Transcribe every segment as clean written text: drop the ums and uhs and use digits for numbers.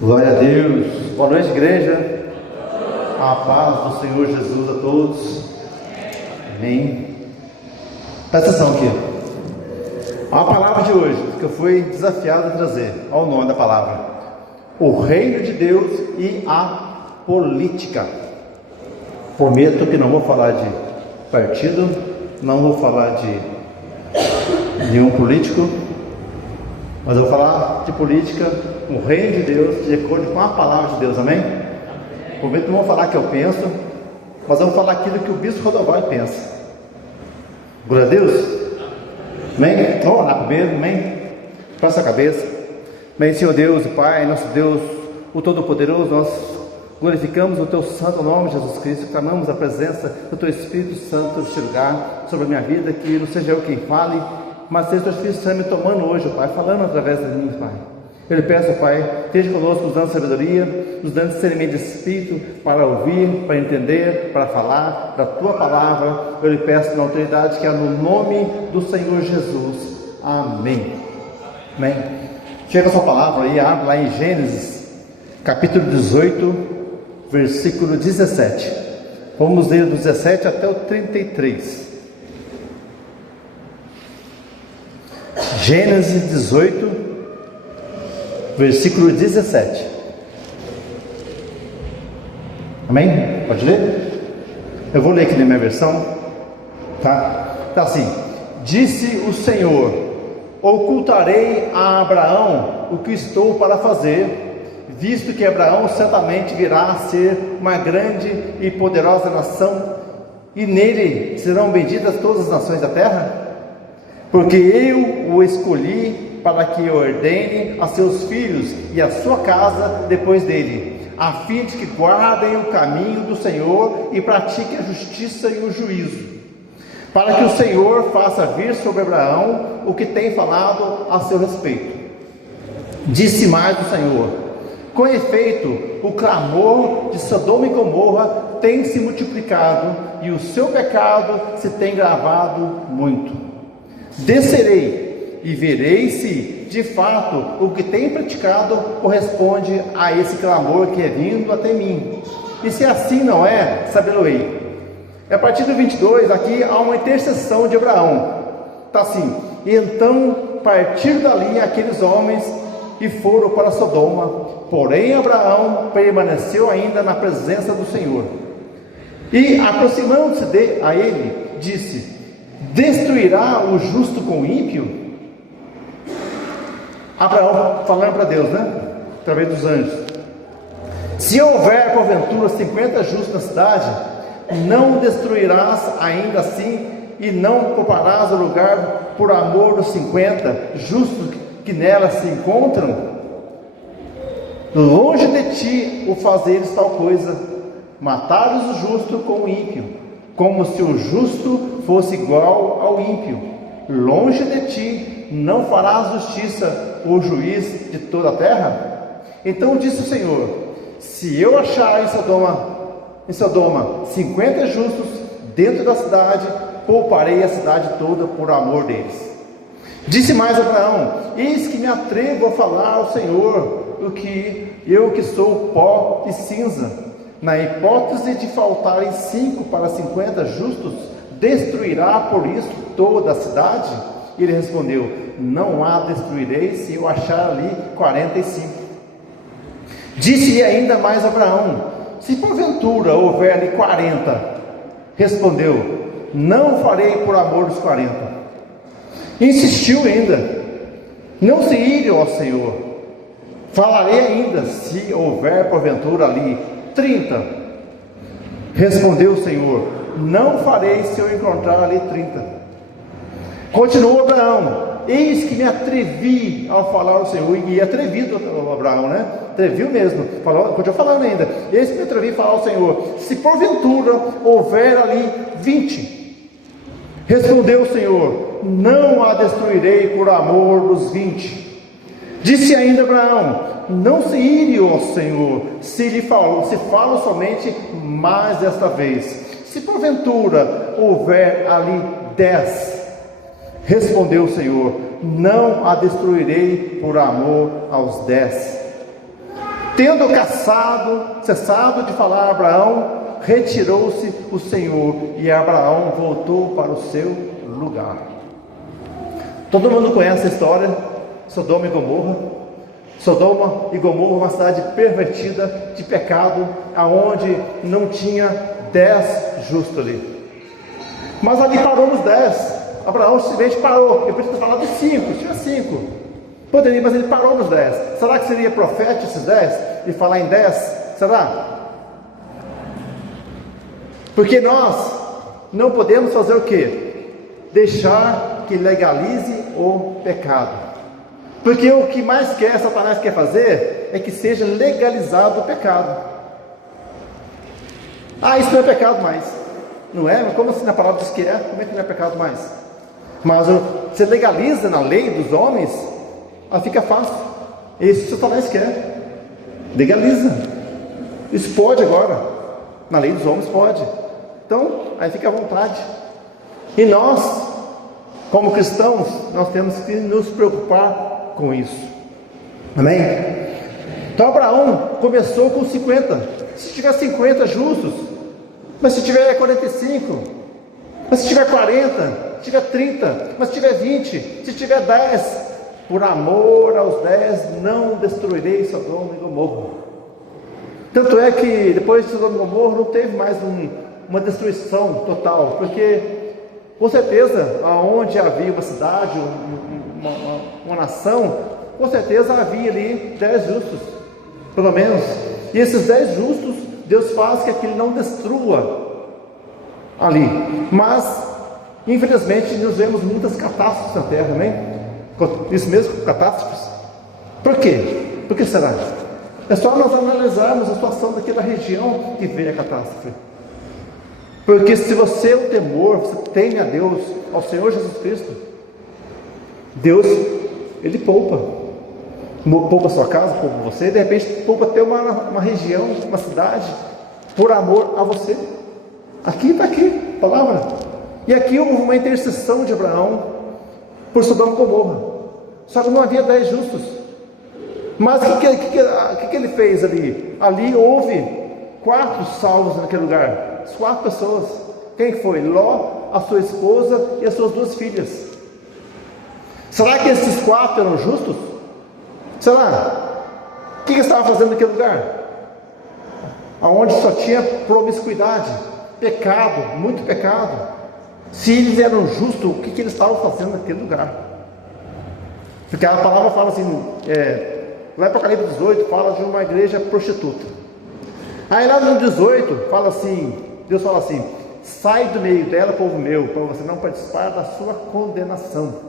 Glória a Deus. Boa noite, igreja. A paz do Senhor Jesus a todos. Amém. Presta atenção aqui. A palavra de hoje, que eu fui desafiado a trazer, ao nome da palavra: o reino de Deus e a política. Prometo que não vou falar de partido, não vou falar de nenhum político, mas eu vou falar de política, o reino de Deus, de acordo com a palavra de Deus, amém? Prometo que não vou falar o que eu penso, mas eu vou falar aquilo que o bispo Rodovalho pensa. Glória a Deus, amém? Vamos orar primeiro, amém? Baixa a cabeça. Bem, Senhor Deus e Pai, nosso Deus, o Todo-Poderoso, nós glorificamos o Teu santo nome, Jesus Cristo, clamamos a presença do Teu Espírito Santo neste lugar, sobre a minha vida, que não seja eu quem fale, mas seja o Teu Espírito Santo me tomando hoje, Pai, falando através de mim, Pai. Eu lhe peço, Pai, esteja conosco, nos dando sabedoria, nos dando discernimento de espírito, para ouvir, para entender, para falar da Tua palavra. Eu lhe peço na autoridade que é no nome do Senhor Jesus. Amém. Amém. Chega a sua palavra aí, abre lá em Gênesis, capítulo 18, versículo 17. Vamos ler do 17 até o 33. Gênesis 18, versículo 17. Amém? Pode ler? Eu vou ler aqui na minha versão. Tá assim: disse o Senhor: ocultarei a Abraão o que estou para fazer, visto que Abraão certamente virá a ser uma grande e poderosa nação, e nele serão benditas todas as nações da terra. Porque eu o escolhi para que ordene a seus filhos e a sua casa depois dele, a fim de que guardem o caminho do Senhor e pratiquem a justiça e o juízo, para que o Senhor faça vir sobre Abraão o que tem falado a seu respeito. Disse mais o Senhor: com efeito, o clamor de Sodoma e Gomorra tem se multiplicado, e o seu pecado se tem gravado muito. Descerei e verei se, de fato, o que tem praticado corresponde a esse clamor que é vindo até mim. E se assim não é, sabê-lo-ei. A partir do 22, aqui há uma intercessão de Abraão. Está assim: então partiram dali aqueles homens e foram para Sodoma. Porém Abraão permaneceu ainda na presença do Senhor. E aproximando-se a ele, disse: destruirá o justo com o ímpio? Abraão falando para Deus, né? Através dos anjos: se houver porventura 50 justos na cidade, não destruirás ainda assim, e não pouparás o lugar por amor dos 50 justos que nela se encontram? Longe de ti o fazeres tal coisa, matares o justo com o ímpio, como se o justo fosse igual ao ímpio. Longe de ti não farás justiça o juiz de toda a terra? Então disse o Senhor: se eu achar em Sodoma 50 justos dentro da cidade, pouparei a cidade toda por amor deles. Disse mais Abraão: eis que me atrevo a falar ao Senhor, eu que sou pó e cinza. Na hipótese de faltarem 5 para 50 justos, destruirá por isso toda a cidade? Ele respondeu: não a destruirei se eu achar ali 45. Disse ainda mais Abraão: se porventura houver ali 40, respondeu: não farei por amor dos 40. Insistiu ainda: não se ire, ó Senhor, falarei ainda se houver porventura ali 30. Respondeu o Senhor: não farei se eu encontrar ali 30. Continuou Abraão: eis que me atrevi ao falar ao Senhor. E atrevido Abraão, né? Atreviu mesmo. Continua falando ainda: eis que me atrevi a falar ao Senhor, se porventura houver ali 20. Respondeu o Senhor: não a destruirei por amor dos 20. Disse ainda Abraão: não se ire, ó Senhor, se falo somente mais desta vez. Se porventura houver ali 10. Respondeu o Senhor: não a destruirei por amor aos 10. Tendo cessado de falar a Abraão, retirou-se o Senhor, e Abraão voltou para o seu lugar. Todo mundo conhece a história, Sodoma e Gomorra. Sodoma e Gomorra, uma cidade pervertida de pecado, aonde não tinha 10 justos ali. Mas ali parou nos 10. Abraão simplesmente parou. Eu podia ter falado de 5, tinha 5. Poderia, mas ele parou nos 10. Será que seria profético esses 10? E falar em 10? Será? Porque nós não podemos fazer o quê? Deixar que legalize o pecado. Porque o que mais quer, Satanás quer fazer, é que seja legalizado o pecado. Isso não é pecado mais. Não é? Mas como assim na palavra diz que é? Como é que não é pecado mais? Mas você legaliza na lei dos homens, fica fácil. Isso que Satanás quer. Legaliza. Isso pode agora. Na lei dos homens pode. Então, aí fica à vontade. E nós, como cristãos, nós temos que nos preocupar com isso. Amém? Então Abraão começou com 50. Se tiver 50 justos, mas se tiver 45, mas se tiver 40, se tiver 30, mas se tiver 20, se tiver 10, por amor aos 10 não destruirei Sodoma e Gomorra. Tanto é que depois de Sodoma e Gomorra não teve mais uma destruição total, porque com certeza aonde havia uma cidade, uma nação, com certeza havia ali 10 justos, pelo menos. E esses 10 justos, Deus faz que aquilo não destrua ali. Mas, infelizmente, nós vemos muitas catástrofes na terra, né? Isso mesmo, catástrofes. Por quê? Por que será? É só nós analisarmos a situação daquela região que veio a catástrofe. Porque se você o temor, você tem a Deus, ao Senhor Jesus Cristo, Deus, Ele poupa a sua casa, poupa você, e de repente poupa até uma região, uma cidade, por amor a você. Aqui está aqui, a palavra. E aqui houve uma intercessão de Abraão por Sodoma e Gomorra. Só que não havia 10 justos. Mas o que ele fez ali? Ali houve 4 salvos naquele lugar. As 4 pessoas. Quem foi? Ló, a sua esposa e as suas 2 filhas. Será que esses 4 eram justos? Será? O que eles estavam fazendo naquele lugar? Onde só tinha promiscuidade, pecado, muito pecado. Se eles eram justos, o que eles estavam fazendo naquele lugar? Porque a palavra fala assim, lá em Apocalipse 18, fala de uma igreja prostituta. Aí lá no 18, fala assim, Deus fala assim, sai do meio dela, povo meu, para você não participar da sua condenação.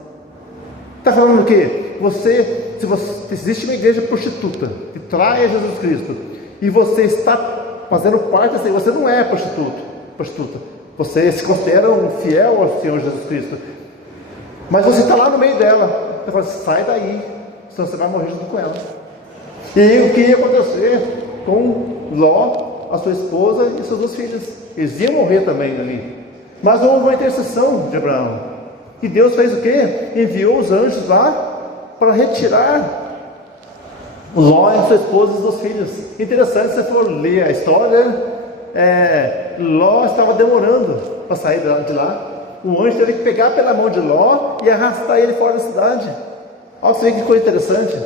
Está falando o quê? Se existe uma igreja prostituta, que trai a Jesus Cristo, e você está fazendo parte dessa, você não é prostituta, você se considera um fiel ao Senhor Jesus Cristo, mas você está lá no meio dela, você fala, sai daí, senão você vai morrer junto com ela. E o que ia acontecer com Ló, a sua esposa e suas 2 filhas? Eles iam morrer também ali. Mas houve uma intercessão de Abraão. E Deus fez o quê? Enviou os anjos lá para retirar Ló e a sua esposa e as 2 filhas. Interessante, se você for ler a história, Ló estava demorando para sair de lá. O anjo teve que pegar pela mão de Ló e arrastar ele fora da cidade. Olha você vê que coisa interessante.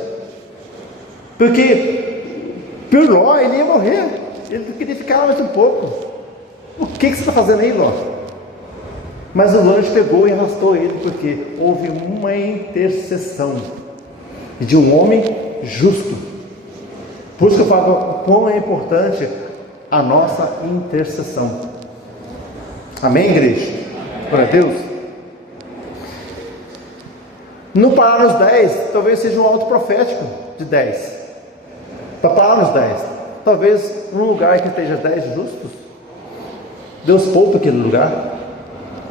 Porque por Ló ele ia morrer. Ele queria ficar mais um pouco. O que você está fazendo aí, Ló? Mas o anjo pegou e arrastou ele, porque houve uma intercessão de um homem justo. Por isso que eu falo quão é importante a nossa intercessão. Amém, igreja? Glória a Deus. No parar nos 10, talvez seja um alto profético de 10. Para parar nos 10. Talvez num lugar que esteja 10 justos, Deus poupa aquele lugar.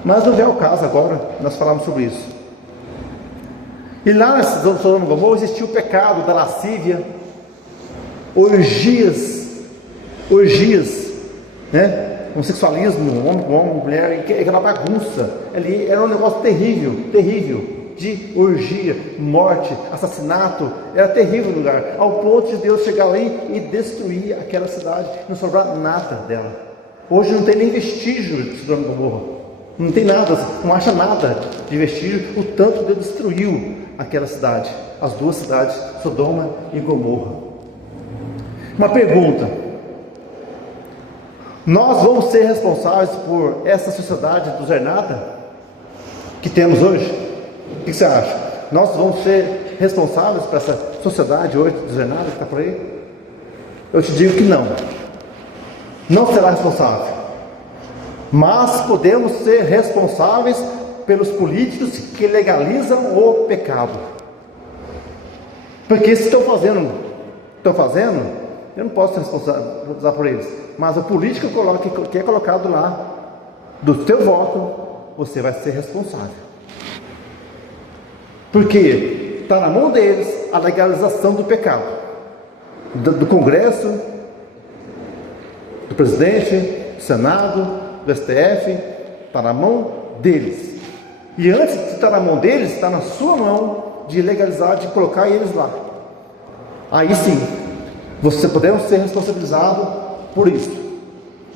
Mas não vem ao caso agora, nós falamos sobre isso. E lá na Sodoma e Gomorra existia o pecado da lascívia, orgias, né? Homossexualismo, homem com homem, mulher, aquela bagunça. Ali era um negócio terrível. de orgia, morte, assassinato. Era terrível o lugar, ao ponto de Deus chegar ali e destruir aquela cidade, não sobrar nada dela. Hoje não tem nem vestígio de Sodoma e Gomorra, não tem nada, não acha nada de vestígio, o tanto Deus destruiu aquela cidade, as duas cidades, Sodoma e Gomorra. Uma pergunta: nós vamos ser responsáveis por essa sociedade do zero nada que temos hoje? O que você acha? Nós vamos ser responsáveis por essa sociedade hoje do zero nada que está por aí? Eu te digo que não. Não será responsável. Mas podemos ser responsáveis pelos políticos que legalizam o pecado. Porque se estão fazendo, eu não posso ser responsabilizar por eles. Mas o político que é colocado lá, do seu voto, você vai ser responsável. Porque está na mão deles a legalização do pecado. Do Congresso, do presidente, do Senado, do STF, está na mão deles. E antes de estar na mão deles, está na sua mão de legalizar, de colocar eles lá. Aí sim, você podemos ser responsabilizado por isso.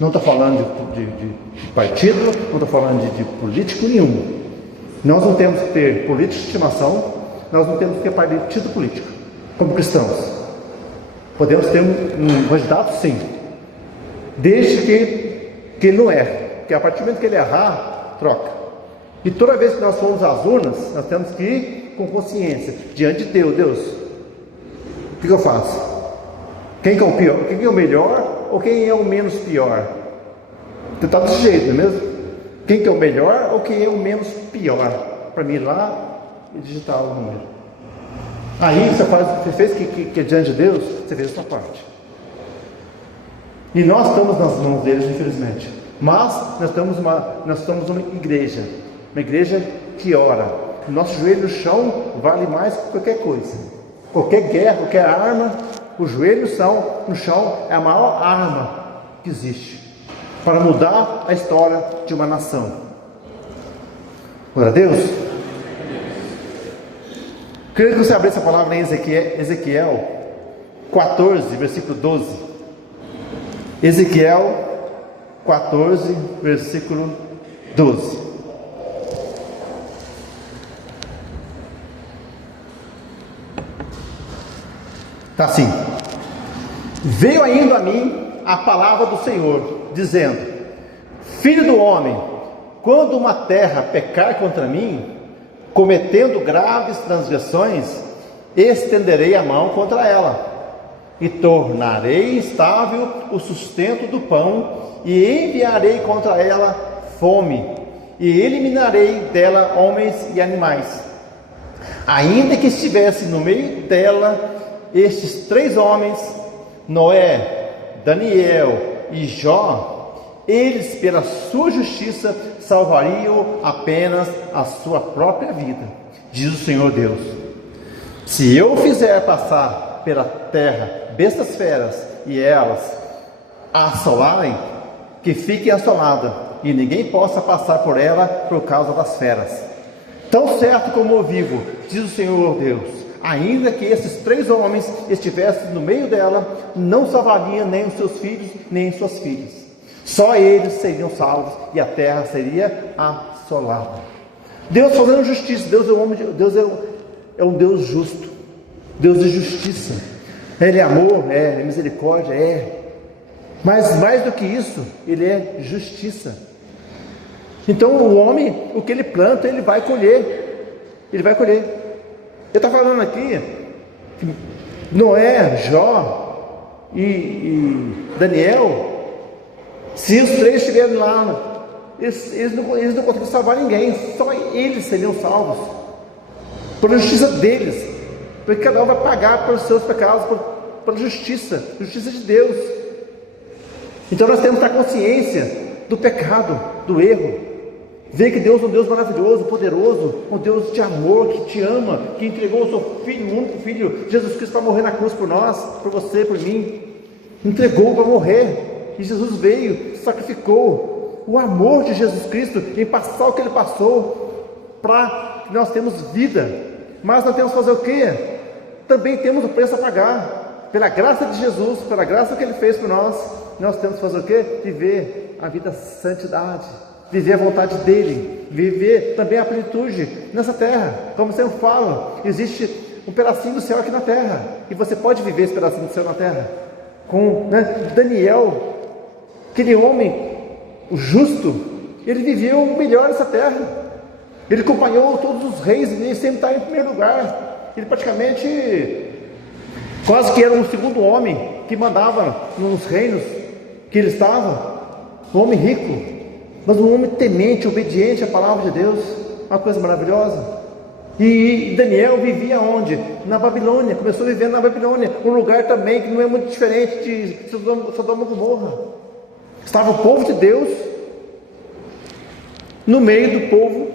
Não estou falando de partido, não estou falando de político nenhum. Nós não temos que ter político de estimação, nós não temos que ter partido político, como cristãos. Podemos ter um candidato sim, desde que ele não erre, porque a partir do momento que ele errar, troca. E toda vez que nós formos às urnas, nós temos que ir com consciência, diante de Deus. Deus, o que eu faço? Quem que é o pior? Quem que é o melhor ou quem é o menos pior? Você está desse jeito, não é mesmo? Quem que é o melhor ou quem é o menos pior? Para mim ir lá e digitar o número. Aí você fez que diante de Deus, você fez a sua parte. E nós estamos nas mãos deles, infelizmente. Mas nós somos uma igreja que ora. O nosso joelho no chão vale mais que qualquer coisa. Qualquer guerra, qualquer arma, os joelhos no chão é a maior arma que existe para mudar a história de uma nação. Glória a Deus. Queria que você abrisse a palavra em Ezequiel 14, versículo 12. Ezequiel 14, versículo 12. Está assim: veio ainda a mim a palavra do Senhor, dizendo: filho do homem, quando uma terra pecar contra mim, cometendo graves transgressões, estenderei a mão contra ela, e tornarei instável o sustento do pão, e enviarei contra ela fome, e eliminarei dela homens e animais. Ainda que estivesse no meio dela estes 3 homens, Noé, Daniel e Jó, eles pela sua justiça salvariam apenas a sua própria vida, diz o Senhor Deus. Se eu fizer passar pela terra bestas feras e elas a assolarem, que fique assolada e ninguém possa passar por ela por causa das feras. Tão certo como eu vivo, diz o Senhor Deus, ainda que esses 3 homens estivessem no meio dela, não salvariam nem os seus filhos, nem suas filhas. Só eles seriam salvos e a terra seria assolada. Deus fazendo justiça. Deus é um Deus justo, Deus de justiça. Ele é amor, Ele é misericórdia, mas mais do que isso, Ele é justiça. Então o homem, o que ele planta, ele vai colher. Ele está falando aqui que Noé, Jó e Daniel, se os 3 estiverem lá, eles não conseguem salvar ninguém, só eles seriam salvos, por justiça deles, porque cada um vai pagar pelos seus pecados, pela justiça de Deus. Então nós temos que ter consciência do pecado, do erro, ver que Deus é um Deus maravilhoso, poderoso, um Deus de amor, que te ama, que entregou o seu Filho, o único Filho, Jesus Cristo, para morrer na cruz por nós, por você, por mim. Entregou para morrer, e Jesus veio, sacrificou. O amor de Jesus Cristo em passar o que Ele passou, para que nós temos vida, mas nós temos que fazer o quê? Também temos o preço a pagar. Pela graça de Jesus, pela graça que Ele fez por nós temos que fazer o quê? Viver a vida santidade, viver a vontade dEle, viver também a plenitude nessa terra. Como eu sempre falo, existe um pedacinho do céu aqui na terra, e você pode viver esse pedacinho do céu na terra. Com Daniel, aquele homem, o justo, ele viveu o melhor nessa terra. Ele acompanhou todos os reis, ele sempre está em primeiro lugar. Ele praticamente, quase que era um segundo homem que mandava nos reinos que ele estava. Um homem rico, mas um homem temente, obediente à palavra de Deus. Uma coisa maravilhosa. E Daniel vivia onde? Na Babilônia. Começou vivendo na Babilônia, um lugar também que não é muito diferente de Sodoma e Gomorra. Estava o povo de Deus no meio do povo,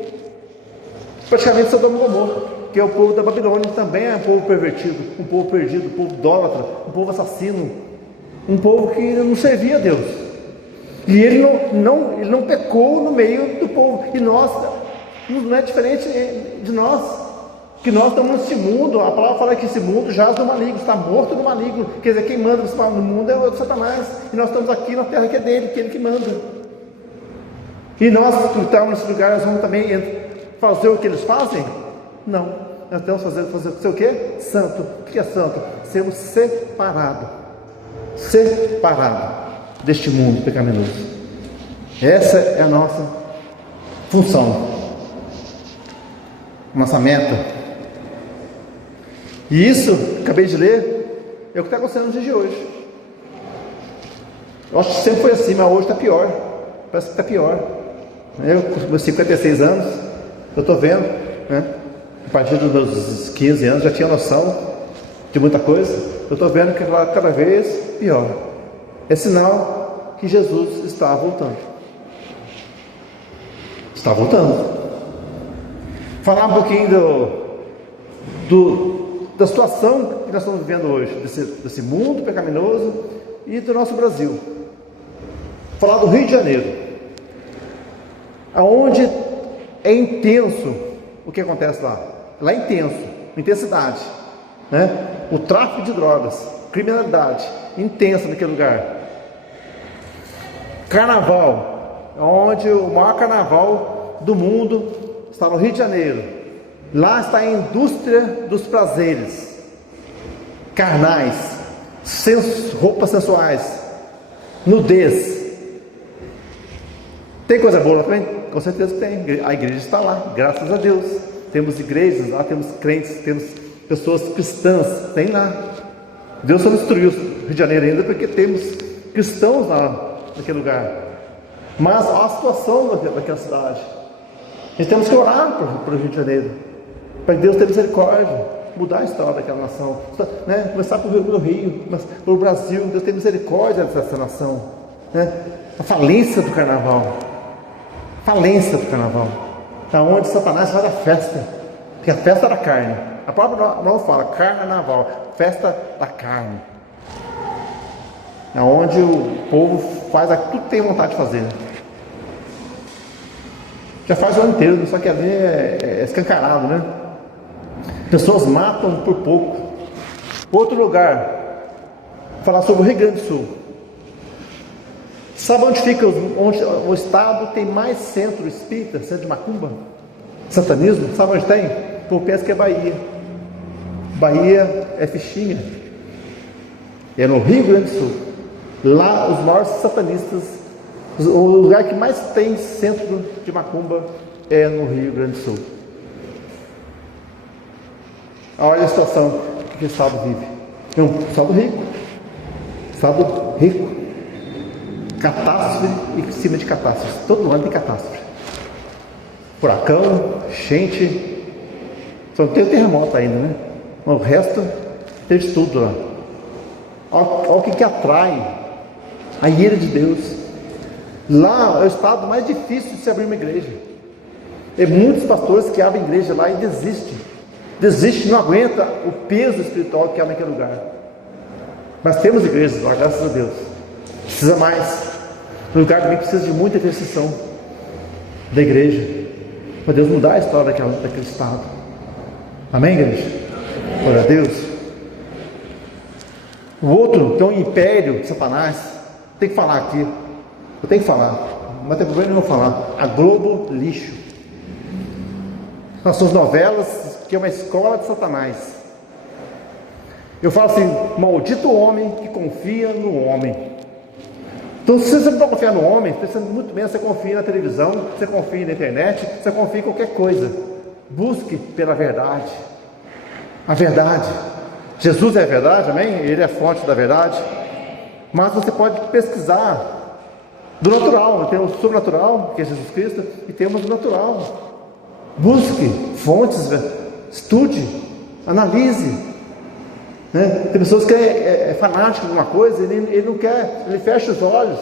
praticamente Sodoma e Gomorra, que é o povo da Babilônia. Também é um povo pervertido, um povo perdido, um povo idólatra, um povo assassino, um povo que não servia a Deus. E ele não pecou no meio do povo. E nós, não é diferente de nós, que nós estamos nesse mundo. A palavra fala que esse mundo jaz do maligno, está morto no maligno. Quer dizer, quem manda no mundo é o Satanás. E nós estamos aqui na terra que é dele, que é ele que manda. E nós que estamos nesse lugar, nós vamos também fazer o que eles fazem? Não. Nós temos que fazer o quê? Santo. O que é santo? Sermos separados deste mundo pecaminoso. Essa é a nossa função, nossa meta. E isso, acabei de ler, é o que está acontecendo nos dias de hoje. Eu acho que sempre foi assim, mas hoje está pior. Parece que está pior. Eu, com meus 56 anos, eu estou vendo, né? A partir dos meus 15 anos já tinha noção de muita coisa. Eu estou vendo que cada vez pior. É sinal que Jesus está voltando. Está voltando. Falar um pouquinho da situação que nós estamos vivendo hoje, desse mundo pecaminoso e do nosso Brasil. Falar do Rio de Janeiro, aonde é intenso o que acontece lá. Lá é intenso, intensidade, né? O tráfico de drogas, criminalidade intensa naquele lugar. Carnaval, onde o maior carnaval do mundo está no Rio de Janeiro. Lá está a indústria dos prazeres carnais, roupas sensuais, nudez. Tem coisa boa lá também? Com certeza tem. A igreja está lá, graças a Deus. Temos igrejas lá, temos crentes, temos pessoas cristãs, tem lá. Deus só destruiu o Rio de Janeiro ainda porque temos cristãos lá naquele lugar. Mas a situação daquela cidade, nós temos que orar para o Rio de Janeiro, para que Deus tenha misericórdia, mudar a história daquela nação, né? Começar pelo Rio, mas pelo Brasil. Deus tem misericórdia dessa nação, né? A falência do carnaval, onde Satanás faz a festa, que é a festa da carne. A própria não fala carnaval, festa da carne, onde o povo faz tudo que tem vontade de fazer. Já faz o ano inteiro, só que ali é escancarado, né? Pessoas matam por pouco. Outro lugar, falar sobre o Rio Grande do Sul. Sabe onde fica, onde o estado tem mais centro espírita, centro de macumba, satanismo? Sabe onde tem? Eu penso que é Bahia. Bahia é fichinha. É no Rio Grande do Sul. Lá os maiores satanistas, o lugar que mais tem centro de macumba é no Rio Grande do Sul. Olha a situação que o estado vive. É um estado rico. Catástrofe em cima de catástrofe. Todo ano tem catástrofe. Furacão, enchente. Só não tem o terremoto ainda, né? O resto tem de tudo lá. Olha o que atrai a ira de Deus. Lá é o estado mais difícil de se abrir uma igreja. Tem muitos pastores que abrem igreja lá e desistem, não aguenta o peso espiritual que há naquele lugar. Mas temos igrejas lá, graças a Deus. Precisa mais. O lugar também precisa de muita intercessão da igreja. para Deus mudar a história daquele estado. Amém, igreja? Glória a Deus. O outro, que é um império de Satanás, tem que falar aqui, eu tenho que falar, não tem problema nenhum falar, a Globo lixo. Nas suas novelas, que é uma escola de Satanás. Eu falo assim, maldito homem que confia no homem. Então, se você não está confiando no homem, pensando muito bem, você confia na televisão, você confia na internet, você confia em qualquer coisa. Busque pela verdade. A verdade. Jesus é a verdade, amém? Ele é a fonte da verdade. Mas você pode pesquisar do natural. Tem o sobrenatural, que é Jesus Cristo, e temos o natural. Busque fontes, estude, analise. Né? Tem pessoas que é fanático de uma coisa, ele não quer, ele fecha os olhos,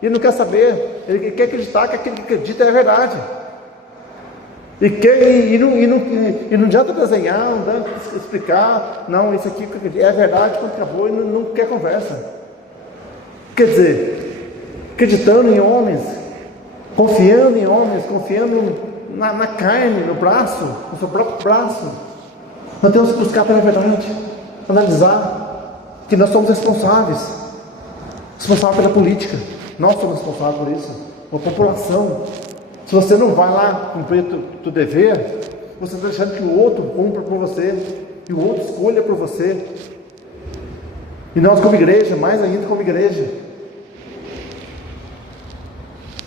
ele não quer saber, ele quer acreditar que aquilo que acredita é a verdade. E não adianta desenhar, não adianta explicar, não, isso aqui é a verdade, quando acabou, e não quer conversa. Quer dizer, acreditando em homens, confiando em homens, confiando na carne, no braço, no seu próprio braço. Nós temos que buscar pela verdade, analisar que nós somos responsáveis pela política, nós somos responsáveis por isso, a população. Se você não vai lá cumprir o dever, você está deixando que o outro cumpra por você, e o outro escolha por você. E nós como igreja, mais ainda como igreja,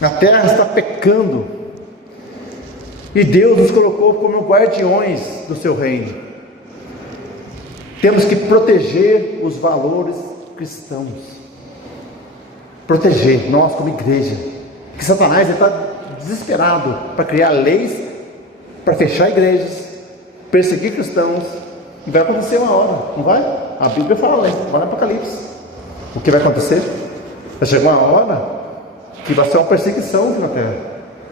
a terra está pecando, e Deus nos colocou como guardiões do seu reino. Temos que proteger os valores cristãos. Proteger, nós como igreja. Porque Satanás está desesperado para criar leis, para fechar igrejas, perseguir cristãos. E vai acontecer uma hora, não vai? A Bíblia fala, vai no Apocalipse. O que vai acontecer? Vai chegar uma hora que vai ser uma perseguição aqui na terra.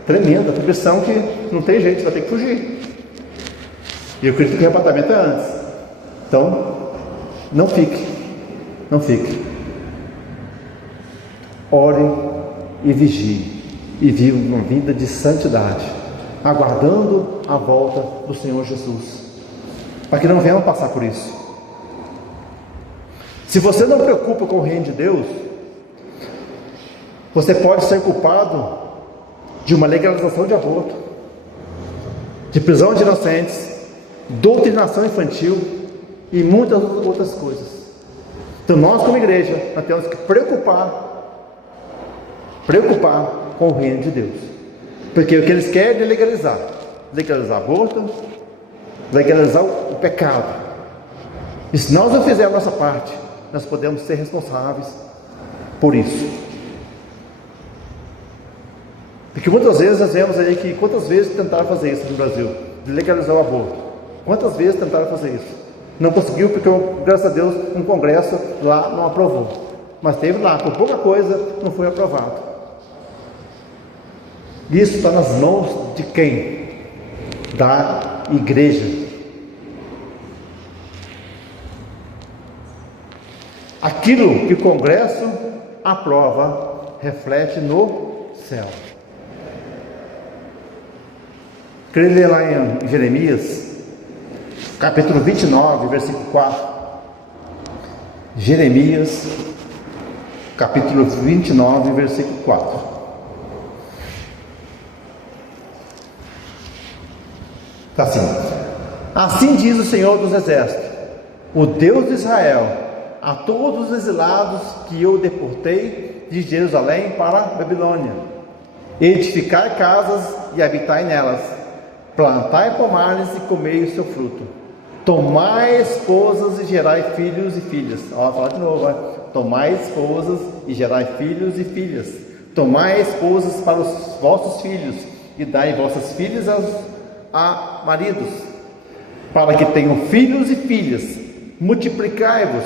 Tremenda, perseguição que não tem jeito, vai ter que fugir. E eu acredito que o arrebatamento é antes. Então, não fique. Ore e vigie, e viva uma vida de santidade, aguardando a volta do Senhor Jesus, para que não venham passar por isso. Se você não preocupa com o reino de Deus, você pode ser culpado de uma legalização de aborto, de prisão de inocentes, doutrinação infantil e muitas outras coisas. Então nós como igreja, nós temos que preocupar com o reino de Deus, porque o que eles querem é legalizar aborto, legalizar o pecado. E se nós não fizermos a nossa parte, nós podemos ser responsáveis por isso. Porque muitas vezes nós vemos aí que quantas vezes tentaram fazer isso no Brasil, de legalizar o aborto. Quantas vezes tentaram fazer isso? Não conseguiu, porque graças a Deus um congresso lá não aprovou. Mas teve lá, por pouca coisa, não foi aprovado. Isso está nas mãos de quem? Da igreja. Aquilo que o congresso aprova, reflete no céu. Queria ler lá em Jeremias, capítulo 29, versículo 4. Jeremias, capítulo 29, versículo 4. Está assim: assim diz o Senhor dos Exércitos, o Deus de Israel, a todos os exilados que eu deportei de Jerusalém para a Babilônia: edificai casas e habitai nelas, plantai pomares e comei o seu fruto, tomai esposas e gerai filhos e filhas. Ó, fala de novo, vai. Tomai esposas e gerai filhos e filhas. Tomai esposas para os vossos filhos e dai vossas filhas a maridos, para que tenham filhos e filhas. Multiplicai-vos,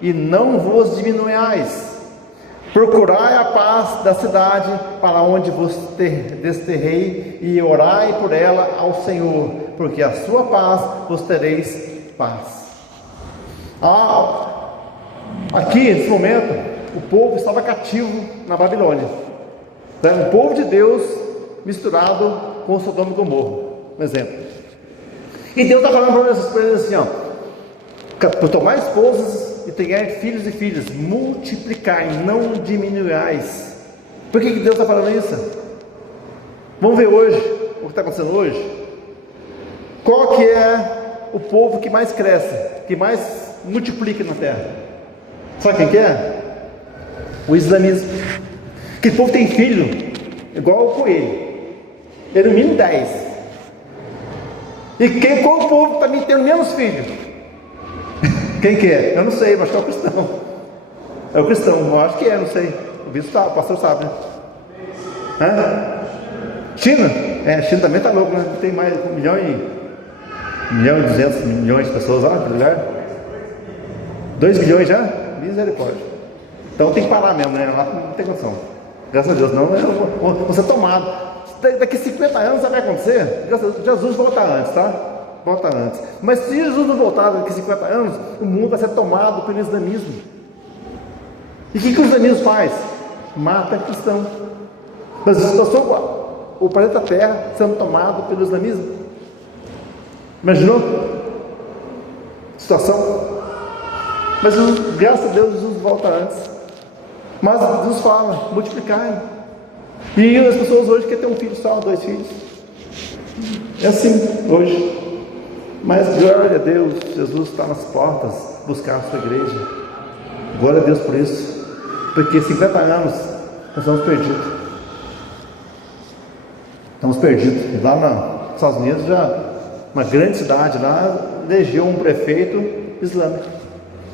e não vos diminuais. Procurai a paz da cidade para onde vos desterrei, e orai por ela ao Senhor, porque a sua paz vos tereis paz. Aqui, nesse momento, o povo estava cativo na Babilônia. O povo de Deus misturado com Sodoma e Gomorra, um exemplo. E Deus está falando para eles assim, ó, para tomar esposas e ter filhos e filhas, multiplicai, não diminuais. Por que Deus está falando isso? Vamos ver hoje, o que está acontecendo hoje. Qual que é o povo que mais cresce, que mais multiplica na terra? Sabe quem que é? O islamismo. Que povo tem filho igual o coelho, ele no mínimo 10. E qual o povo que está tendo menos filhos? Quem que é? Eu não sei, mas acho que é o cristão. É o cristão, eu acho que é, não sei. O bispo sabe, o pastor sabe, né? China? China também está louco, né? Tem mais 1 milhão e 200 milhões de pessoas lá no lugar. 2 milhões já? Misericórdia. Então tem que parar mesmo, né? Lá não tem condição. Graças a Deus, não. Você é tomado. Daqui 50 anos sabe o que vai acontecer? Jesus volta antes, tá? Volta antes. Mas se Jesus não voltar daqui 50 anos, o mundo vai ser tomado pelo islamismo. E o que o islamismo faz? Mata cristão. Mas o planeta Terra sendo tomado pelo islamismo. Imaginou? Situação. Mas graças a Deus Jesus volta antes. Mas Jesus fala, multiplicai. E as pessoas hoje querem ter um filho só, 2 filhos. É assim hoje. Mas glória a Deus, Jesus está nas portas buscar a sua igreja. Glória a Deus por isso. Porque 50 anos nós estamos perdidos. Estamos perdidos. Lá nos Estados Unidos, já uma grande cidade lá, elegeu um prefeito islâmico.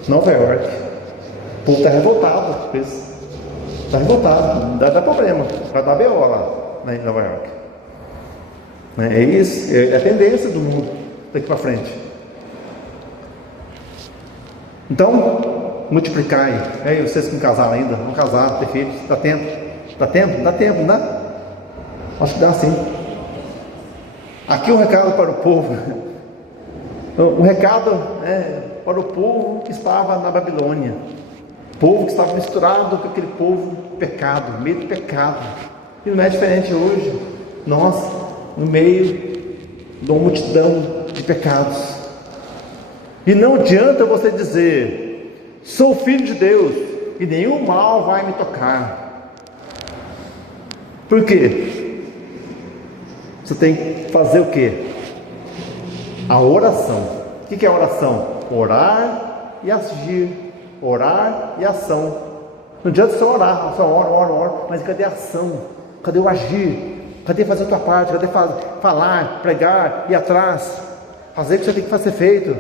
Nova York. O povo está revoltado com isso. Está revoltado. Dá problema. Vai dar BO lá em Nova York. É isso. É a tendência do mundo daqui para frente. Então, multiplicai. Aí vocês que não casaram ainda, vão casar, ter filhos. Dá tempo? Dá tempo? Dá tempo, não dá? Acho que dá sim. Aqui um recado para o povo. Um recado para o povo que estava na Babilônia. Povo que estava misturado com aquele povo pecado, meio de pecado. E não é diferente hoje. Nós, no meio de uma multidão de pecados. E não adianta você dizer, sou filho de Deus e nenhum mal vai me tocar. Por quê? Você tem que fazer o quê? A oração. O que é a oração? Orar e agir. Orar e ação. Não adianta só orar, só ora, mas cadê a ação? Cadê o agir? Cadê fazer a tua parte? Cadê falar, pregar, ir atrás? Fazer o que você tem que fazer feito.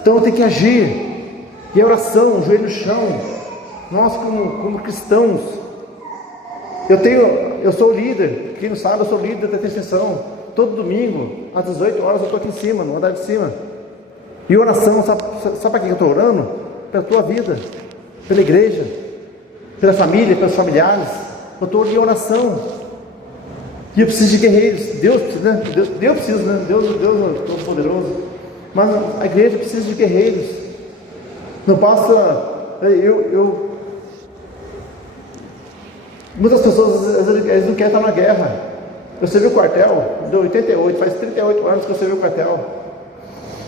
Então tem que agir. E a oração, joelho no chão. Nós como cristãos, eu sou líder. Quem não sabe, eu sou líder da intercessão. Todo domingo, às 18 horas, eu estou aqui em cima, no andar de cima. E oração, sabe para quem eu estou orando? Pela tua vida, pela igreja, pela família, pelos familiares. Eu estou em oração. E eu preciso de guerreiros. Deus precisa, né? Deus precisa, né? Deus é todo poderoso. Mas a igreja precisa de guerreiros. Não basta. Muitas pessoas, eles não querem estar na guerra. Eu servi o quartel, de 88, faz 38 anos que eu servi o quartel.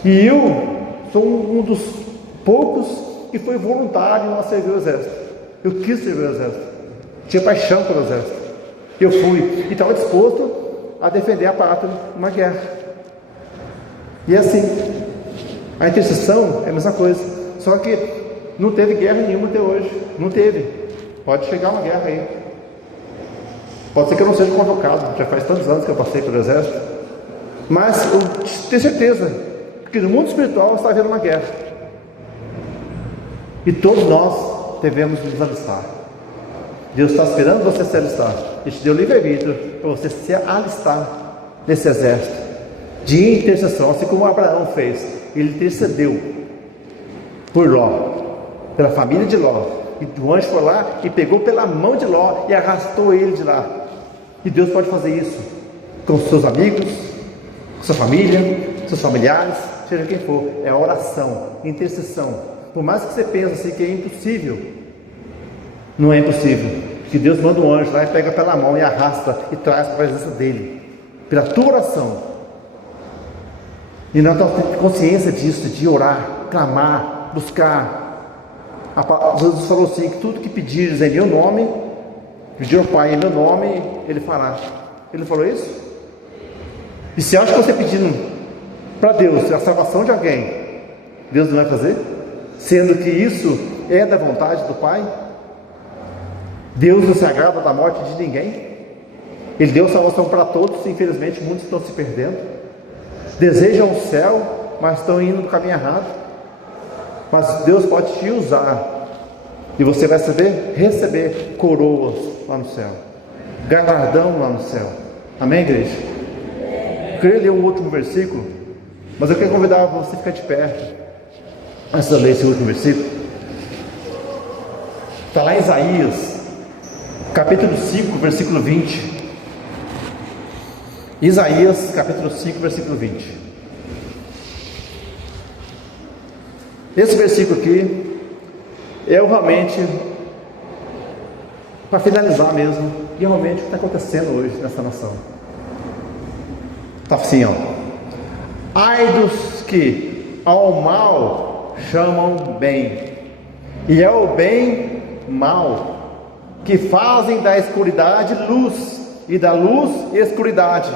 E eu sou um dos poucos que foi voluntário a servir o exército. Eu quis servir o exército. Tinha paixão pelo exército. Eu fui e estava disposto a defender a pátria numa guerra. E assim, a intercessão é a mesma coisa. Só que não teve guerra nenhuma até hoje. Não teve. Pode chegar uma guerra aí. Pode ser que eu não seja convocado. Já faz tantos anos que eu passei pelo exército. Mas eu tenho certeza que no mundo espiritual está havendo uma guerra. E todos nós devemos nos alistar. Deus está esperando você se alistar. Ele te deu livre-arbítrio para você se alistar nesse exército de intercessão, assim como Abraão fez. Ele intercedeu por Ló, pela família de Ló. E o anjo foi lá e pegou pela mão de Ló e arrastou ele de lá. E Deus pode fazer isso com seus amigos, com sua família, seus familiares, seja quem for. É oração, intercessão. Por mais que você pense assim que é impossível, não é impossível. que Deus manda um anjo lá e pega pela mão e arrasta e traz para a presença dele, pela tua oração. E nós temos que ter consciência disso, de orar, clamar, buscar. Jesus falou assim, que tudo que pedires em meu nome, pedir ao Pai em meu nome, Ele fará. Ele falou isso? E se acha que você pedindo para Deus a salvação de alguém, Deus não vai fazer? Sendo que isso é da vontade do Pai? Deus não se agrada da morte de ninguém. Ele deu salvação para todos, infelizmente muitos estão se perdendo. Desejam o céu, mas estão indo no caminho errado. Mas Deus pode te usar, e você vai receber coroas lá no céu, galardão lá no céu. Amém, igreja? Eu queria ler o último versículo, mas eu quero convidar você a ficar de pé antes de ler esse último versículo. Está lá em Isaías, capítulo 5, versículo 20. Isaías, capítulo 5, versículo 20. Esse versículo aqui é realmente para finalizar mesmo, e realmente o que está acontecendo hoje nessa nação. Está assim, ó. Ai dos que ao mal chamam bem, e ao bem mal, que fazem da escuridade luz, e da luz escuridade,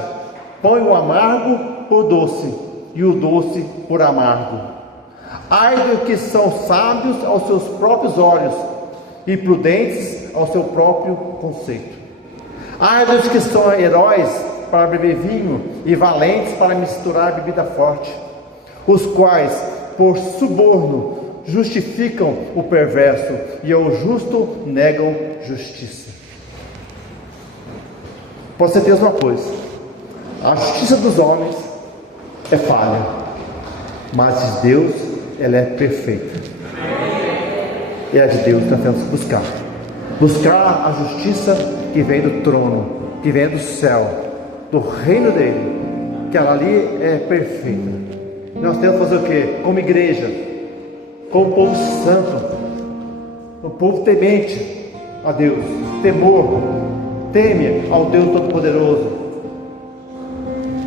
põe o amargo por doce, e o doce por amargo. Ai dos que são sábios aos seus próprios olhos, e prudentes ao seu próprio conceito. Ai dos que são heróis para beber vinho, e valentes para misturar bebida forte, os quais, por suborno, justificam o perverso, e ao justo negam justiça. Pode ser uma coisa: a justiça dos homens é falha, mas de Deus ela é perfeita. E a de Deus nós temos que buscar a justiça que vem do trono, que vem do céu, do reino dele, que ela ali é perfeita. Nós temos que fazer o quê? Como igreja, como povo santo, um povo temente a Deus, temor, teme ao Deus Todo-Poderoso,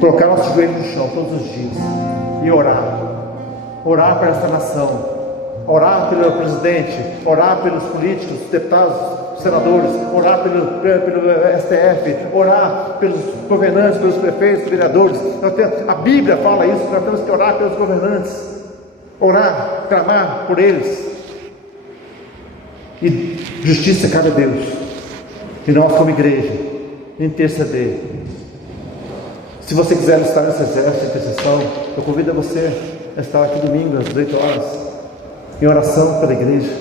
colocar nosso joelho no chão todos os dias e orar para essa nação, orar pelo presidente, orar pelos políticos, deputados, senadores, orar pelo STF, orar pelos governantes, pelos prefeitos, vereadores. A Bíblia fala isso, nós temos que orar pelos governantes, orar, clamar por eles. E justiça cabe a Deus, e nós como igreja interceder. Se você quiser estar nesse exército de intercessão, eu convido você a estar aqui domingo às 18 horas em oração pela igreja,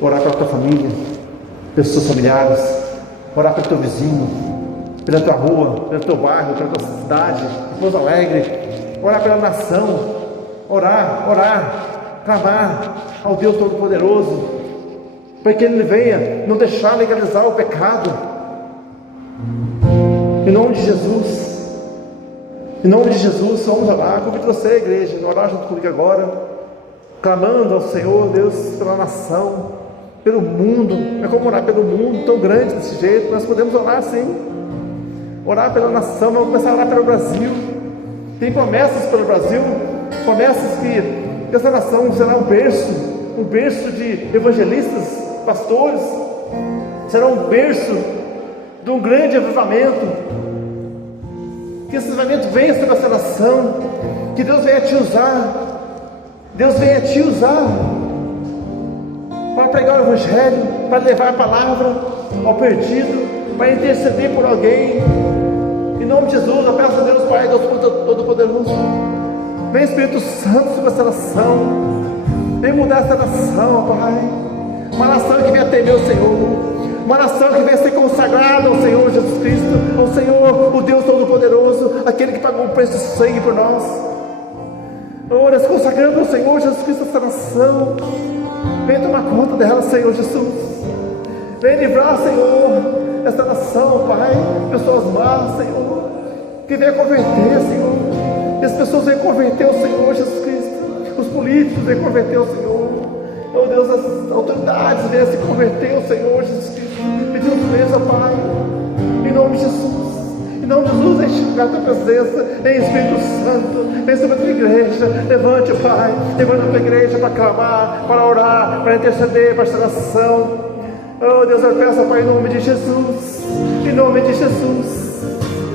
orar pela tua família, pelos teus familiares, orar pelo teu vizinho, pela tua rua, pelo teu bairro, pela tua cidade, Pouso Alegre, orar pela nação, orar, clamar ao Deus Todo-Poderoso, para que Ele venha não deixar legalizar o pecado. Em nome de Jesus, vamos orar. Convido você, igreja, a orar junto comigo agora, clamando ao Senhor Deus pela nação, pelo mundo. Não é como orar pelo mundo tão grande desse jeito. Nós podemos orar sim, orar pela nação. Vamos começar a orar pelo Brasil. Tem promessas pelo Brasil, promessas que essa nação será um berço de evangelistas, pastores, será um berço de um grande avivamento. Que esse avivamento venha sobre essa nação, que Deus venha te usar, para pregar o Evangelho, para levar a palavra ao perdido, para interceder por alguém. Em nome de Jesus, eu peço a Deus, Pai, Deus Todo-Poderoso, vem Espírito Santo sobre essa nação, vem mudar essa nação, Pai, uma nação que venha temer o Senhor, uma nação que venha ser consagrada ao Senhor Jesus Cristo, ao Senhor, o Deus Todo-Poderoso, aquele que pagou o preço de sangue por nós. Ora, se consagrando ao Senhor Jesus Cristo essa nação, vem tomar conta dela, Senhor Jesus, vem livrar, Senhor, esta nação, Pai, pessoas más, Senhor, que venha converter, Senhor, e as pessoas venham converter ao Senhor Jesus Cristo, os políticos venham converter ao Senhor, oh Deus, as autoridades venham se converter ao Senhor Jesus Cristo, pedindo bênção, Pai. Em nome de Jesus. Em nome de Jesus, enche a tua presença, em Espírito Santo, em sobre a tua igreja. Levante, Pai, levante a tua igreja para clamar, para orar, para interceder, para esta nação. Oh Deus, eu peço, Pai, em nome de Jesus, em nome de Jesus.